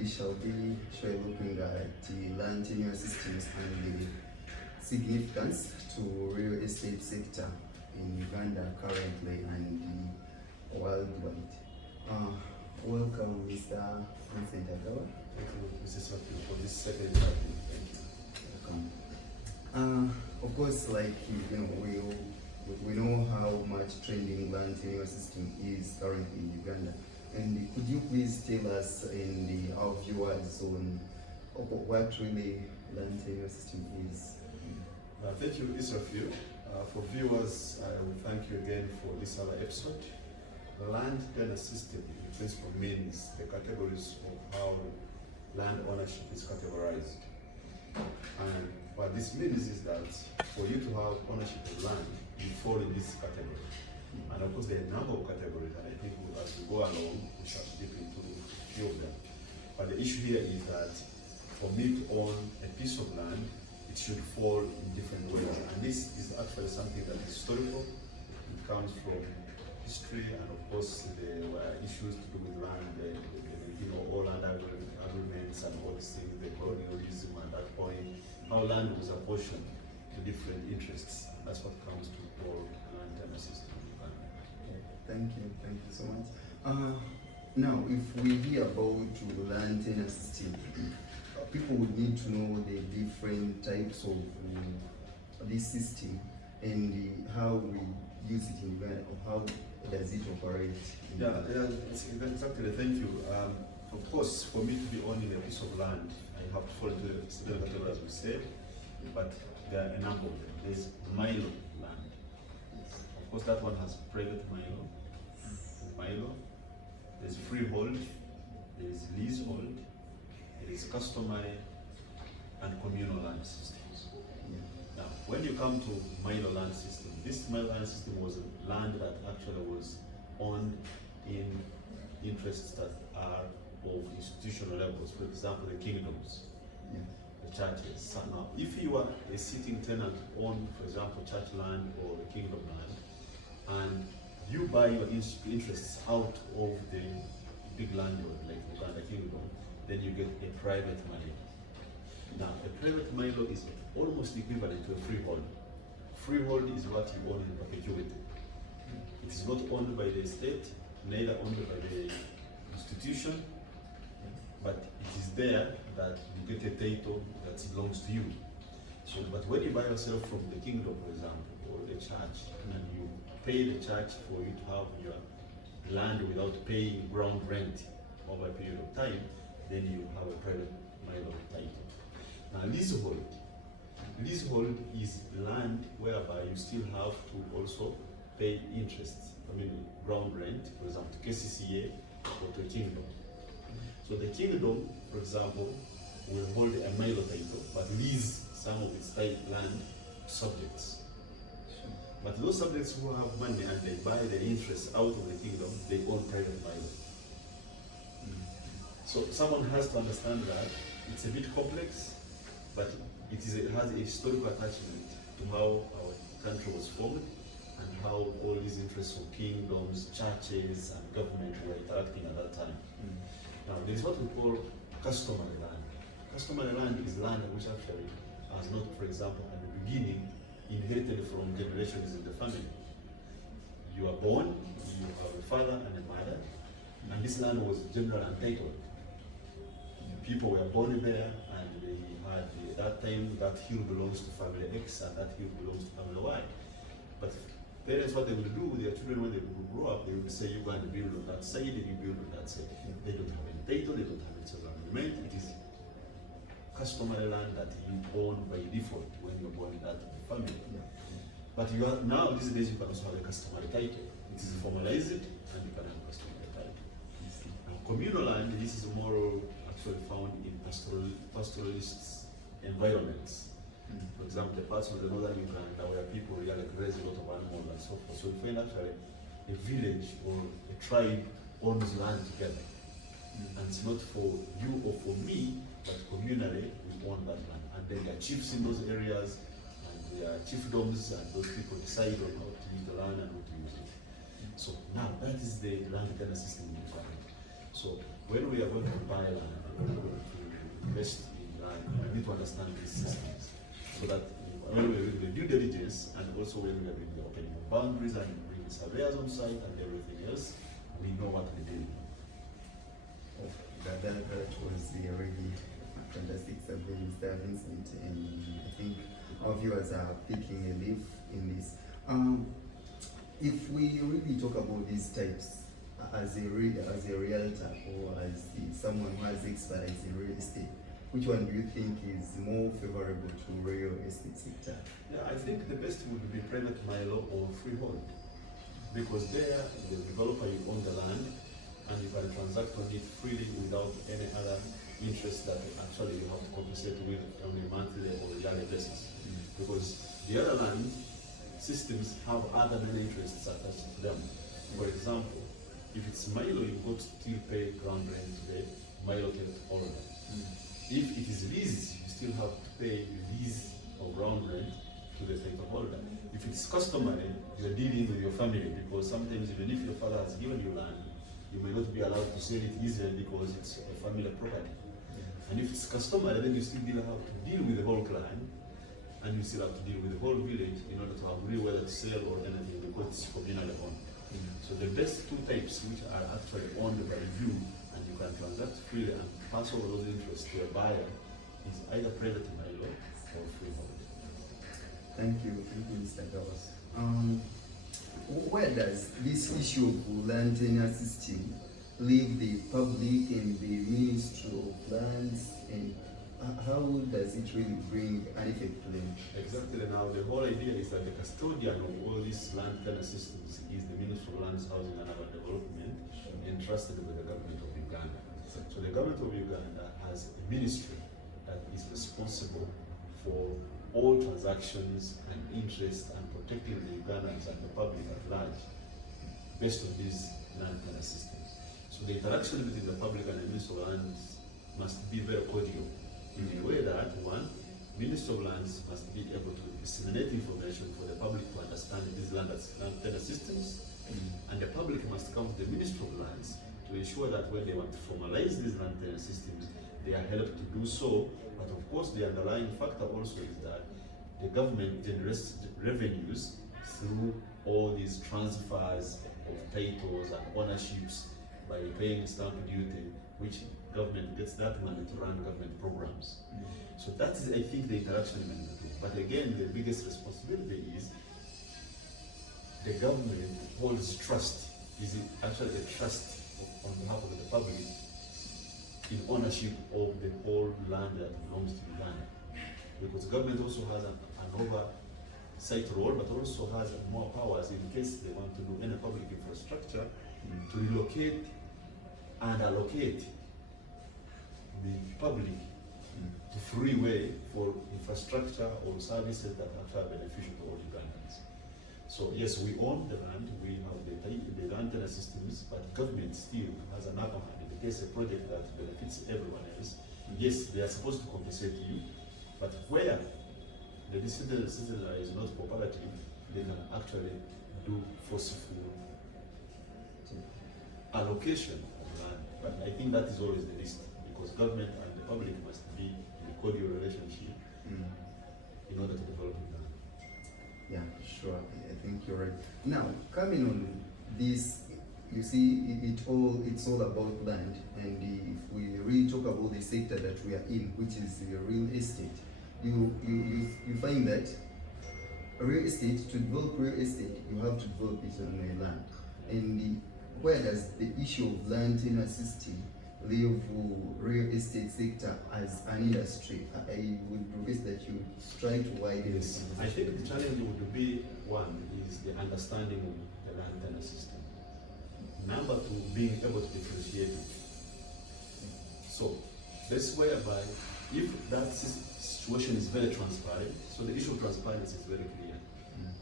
we shall be looking at the land tenure systems and the significance to real estate sector in Uganda currently and worldwide. Welcome, Mr. Vincent Agaba. Thank you, Mrs. Israffil, for this second interview. Thank you. Welcome. Of course, like we know how much trending land tenure system is currently in Uganda. And could you please tell us and our viewers on what really land tenure system is? Thank you, Israffil. For viewers, I will thank you again for this other episode. Land tenure system in principle means the categories of how land ownership is categorized. And what this means is that for you to have ownership of land, you fall in this category. And of course, there are a number of categories, and I think as we go along, we shall dip into a few of them. But the issue here is that for me to own a piece of land, it should fall in different ways. And this is actually something that is historical. It comes from history, and of course, there were issues to do with land, all land agreements and all these things, the colonialism at that point, how land was apportioned to different interests. And that's what comes to call land tenure system. Thank you so much. Now, if we hear about the land tenure system, people would need to know the different types of this system and how we use it in Uganda, or how does it operate? Exactly. Thank you. Of course, for me to be owning a piece of land, I have to fall into the certain category, as we said, but there are a number of them. There's milo land. Of course, that one has private milo. There's freehold, there's leasehold, there is customary and communal land systems. Now, when you come to milo land system, this milo land system was land that actually was owned in interests that are of institutional levels. For example, the kingdoms, the churches. So now, if you are a sitting tenant on, for example, church land or kingdom land, and you buy your interests out of the big landlord, like Uganda Kingdom, then you get a private milo. Now, a private milo is almost equivalent to a freehold. Freehold is what you own in perpetuity. It is not owned by the state, neither owned by the institution, but it is there that you get a title that belongs to you. So, but when you buy yourself from the kingdom, for example, or the church, and you pay the church for you to have your land without paying ground rent over a period of time, then you have a private milo title. Now, leasehold. Leasehold is land whereby you still have to also pay interest. Ground rent, for example, to KCCA or to a kingdom. So the kingdom, for example, will hold a milo title, but lease some of its land to subjects. But those subjects who have money and they buy the interest out of the kingdom, they own private milo. So someone has to understand that it's a bit complex, but it has a historical attachment to how our country was formed and how all these interests of kingdoms, churches, and government were interacting at that time. Now, there is what we call customary land. Customary land is land which actually has not, for example, at the beginning, inherited from generations in the family. You are born, you have a father and a mother, and this land was generally untitled. People were born there, and they had, at that time, that hill belongs to family X and that hill belongs to family Y. But parents, what they will do with their children when they grow up, they will say, you go and build on that side, and you build on that side. They don't have any title, they don't have any agreement. It is customary land that you own by default when you're born in that family. But you are now, these days, you can also have a customary title. It is formalized, and you can have a customary title. Now, communal land, this is more actually found in pastoralist environments. For example, the parts of the northern Uganda where people really raise a lot of animals and so forth. So you find actually a village or a tribe owns land together. And it's not for you or for me, but communally we own that land. And then there are chiefs in those areas, and there are chiefdoms, and those people decide on how to use the land and how to use it. So now that is the land tenure system in Uganda. So when we are going to buy land, when we're going to invest in land, we need to understand these systems so that when we're doing the due diligence and also when we're doing the opening of boundaries and bringing surveyors on site and everything else, we know what we're doing. Oh, that was the really fantastic survey, Mr. Vincent, and I think our viewers are picking a leaf in this. If we really talk about these types as a realtor or as someone who has expertise in real estate, which one do you think is more favorable to real estate sector? Yeah, I think the best would be private milo or freehold, because there the developer, you own the land and you can transact on it freely without any other interest that actually you have to compensate with on a monthly or yearly basis. Because the other land systems have other many interests attached to them. For example, if it's Milo, you've got to still pay ground rent to the Milo tenant owner. If it is lease, you still have to pay lease or ground rent to the tenant holder. If it's customary, you're dealing with your family, because sometimes even if your father has given you land, you may not be allowed to sell it easily because it's a family property. And if it's customary, then you still have to deal with the whole clan, and you still have to deal with the whole village in order to agree whether to sell or anything, because it's communally owned. So the best two types which are actually owned by you and you can transact freely and pass over those interests to a buyer is either private milo or freehold. Thank you, Mr. Gavas. Where does this issue of land tenure system leave the public and the Ministry of Lands, and how does it really bring an effect to them? Exactly. Now the whole idea is that the custodian of all these land tenure systems is the Ministry of Lands, Housing and Urban Development, entrusted with the government of Uganda. So the government of Uganda has a ministry that is responsible for all transactions and interest and protecting the Ugandans and the public at large based on these land tenure systems. So the interaction between the public and the Ministry of Lands must be very cordial, in a way that, one, Minister of Lands must be able to disseminate information for the public to understand these land tenure systems, and the public must come to the Minister of Lands to ensure that when they want to formalize these land tenure systems, they are helped to do so. But of course, the underlying factor also is that the government generates revenues through all these transfers of titles and ownerships by paying stamp duty, which government gets that money to run government programs. So that is, I think, the interaction between the two. But again, the biggest responsibility is the government holds trust. Is it actually a trust on behalf of the public in ownership of the whole land that belongs to Uganda? Because government also has an oversight role, but also has more powers in case they want to do any public infrastructure to relocate and allocate the public to free way for infrastructure or services that are beneficial to all Ugandans. So yes, we own the land, we have the land tenure systems, but government still has an upper hand. In case a project that benefits everyone else, yes, they are supposed to compensate you, but where the decision is not cooperative, they can actually do forceful allocation of land. But I think that is always the risk, because government and the public must be in a cordial relationship in order to develop land. Yeah, sure. I think you're right. Now, coming on this, you see, it's all about land, and if we really talk about the sector that we are in, which is the real estate, you find that real estate, to develop real estate, you have to develop it on the land. And where does the issue of land tenure system leave real estate sector as an industry? I would request that you try to widen this. I think the challenge would be, one, is the understanding of the land tenure system. Number two, being able to differentiate it. So, this whereby, if that situation is very transparent, so the issue of transparency is very clear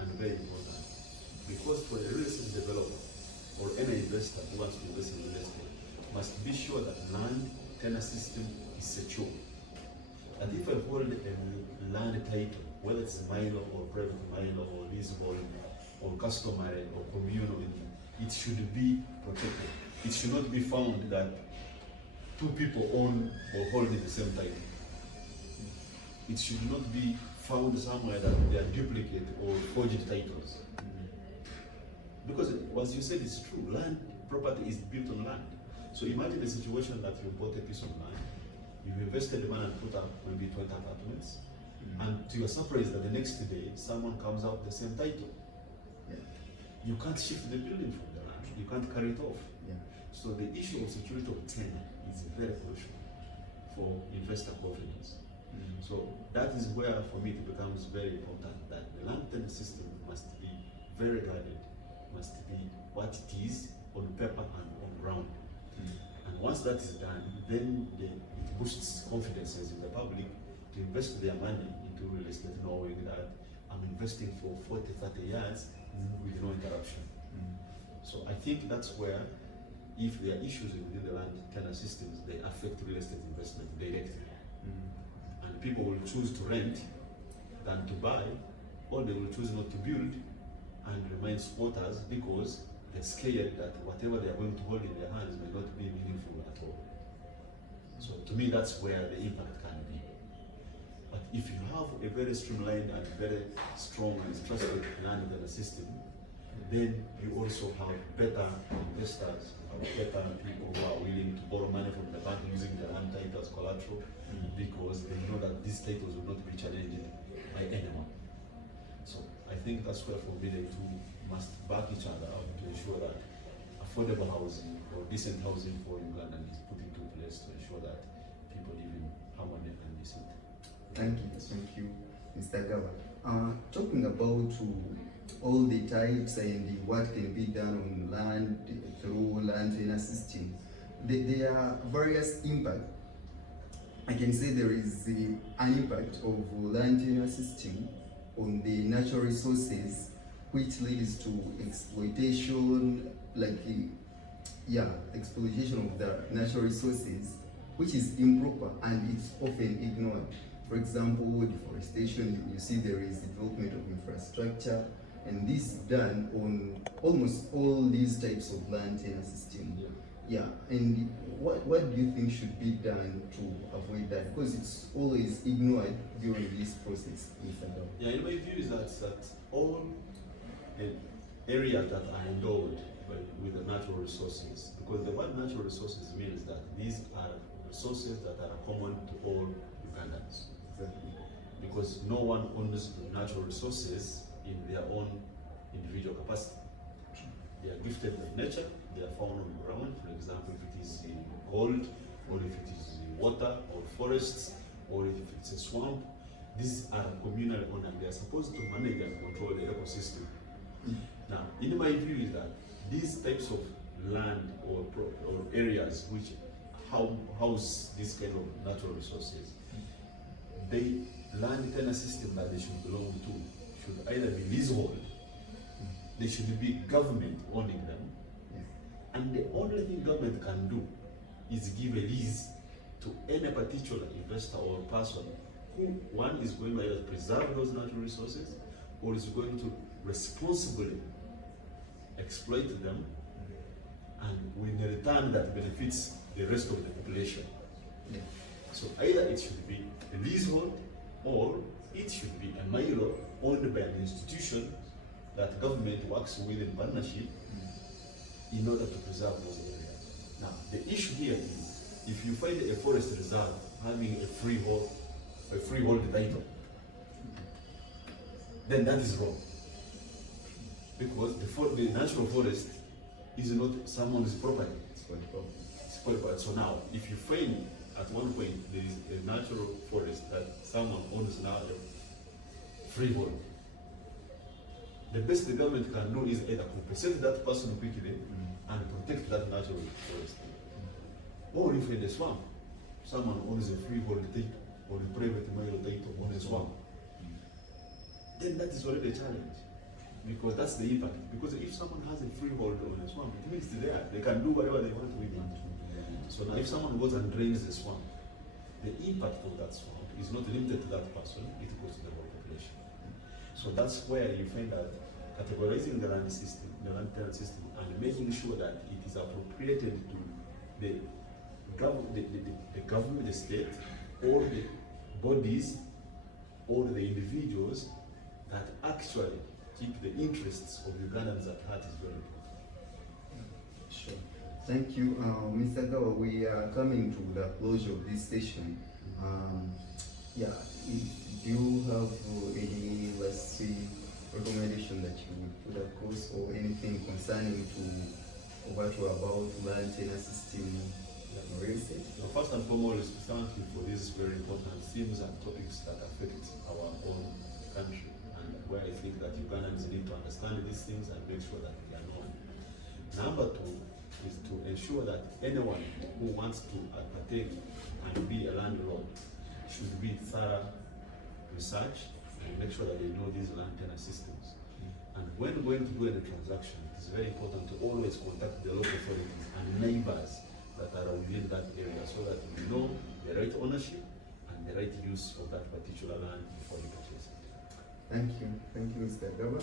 and very important. Because for a real estate developer or any investor who wants to invest in real estate, must be sure that land tenure system is secure. And if I hold a land title, whether it's minor or private minor or leasehold or customary or communal, it should be protected. It should not be found that two people own or holding the same title. It should not be found somewhere that they are duplicate or forged titles. Because as you said, it's true. Land property is built on land. So imagine a situation that you bought a piece of land, you've invested the money and put up maybe 20 apartments, and to your surprise that the next day someone comes out with the same title. Yeah. You can't shift the building from the land. You can't carry it off. Yeah. So the issue of security of tenure is very crucial for investor confidence. So that is where, for me, it becomes very important that the land tenure system must be very guarded, must be what it is on paper and on ground. And once that is done, then it boosts confidence in the public to invest their money into real estate, knowing that I'm investing for 40, 30 years with no interruption. So I think that's where, if there are issues within the land tenure systems, they affect real estate investment directly. And people will choose to rent than to buy, or they will choose not to build and remain squatters because they're scared that whatever they are going to hold in their hands may not be meaningful at all. So to me, that's where the impact can be. But if you have a very streamlined and very strong and trusted land tenure system, then you also have better investors, better people who are willing to borrow money from the bank using their land title as collateral, because they know that these titles will not be challenged by anyone. So I think that's where, for me, the two must back each other up to ensure that affordable housing or decent housing for Ugandans is put into place to ensure that people live in harmony and decent. Thank you, Mr. Agaba. Talking about all the types and what can be done on land through land tenure system, there are various impacts. I can say there is an impact of land tenure system on the natural resources, which leads to exploitation, exploitation of the natural resources, which is improper and it's often ignored. For example, deforestation, you see there is development of infrastructure, and this is done on almost all these types of land tenure system. And what do you think should be done to avoid that? Because it's always ignored during this process. In my view is that all areas that are endowed with the natural resources, because the word natural resources means that these are resources that are common to all Ugandans. Exactly. Because no one owns natural resources in their own individual capacity. They are gifted by nature, they are found on the ground. For example, if it is in gold, or if it is in water, or forests, or if it's a swamp, these are communal owned and they are supposed to manage and control the ecosystem. Now, in my view is that these types of land or areas which house this kind of natural resources, the land tenure system that they should belong to should either be leasehold, they should be government owning them, and the only thing government can do is give a lease to any particular investor or person who, one, is going to either preserve those natural resources or is going to responsibly exploit them, and with the return that benefits the rest of the population. So either it should be a leasehold or it should be a milo owned by an institution that government works with in partnership in order to preserve those areas. Now, the issue here is, if you find a forest reserve having a freehold title, then that is wrong. Because the natural forest is not someone's property. It's property. So now, if you find at one point there is a natural forest that someone owns now a freehold, the best the government can do is either compensate that person quickly and protect that natural forest. Or if in the swamp, someone owns a freehold title or a private mile title on a swamp, then that is already a challenge. Because that's the impact. Because if someone has a freehold on a swamp, it means it's there. They can do whatever they want with it. So now if someone goes and drains the swamp, the impact of that swamp is not limited to that person, it goes to the whole population. So that's where you find that categorizing the land system, the land tenure system, and making sure that it is appropriated to the the government, the state, or the bodies, or the individuals that actually keep the interests of Ugandans at heart is very important. Sure. Thank you, Mr. Agaba. We are coming to the closure of this session. Yeah, do you have any, let's say, recommendation that you would put across, or anything concerning to what we're about, land tenure system, real estate? So first and foremost, thank you for these very important themes and topics that affect our own country, and where I think that Ugandans need to understand these things and make sure that they are known. Number two is to ensure that anyone who wants to partake and be a landlord should be thorough research and make sure that they know these land tenure systems. And when going to do any transaction, it's very important to always contact the local authorities and neighbors that are within that area, so that you know the right ownership and the right use of that particular land before you purchase it. Thank you, Mr. Agaba.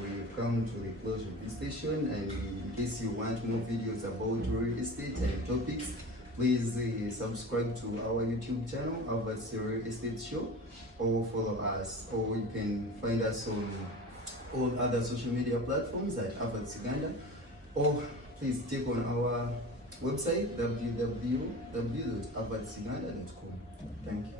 We've come to the close of this session, and in case you want more videos about real estate and topics, please subscribe to our YouTube channel, Agaba's Real Estate Show, or follow us, or you can find us on all other social media platforms at Agaba's Uganda, or please check on our website www.agabatsuganda.com. Thank you.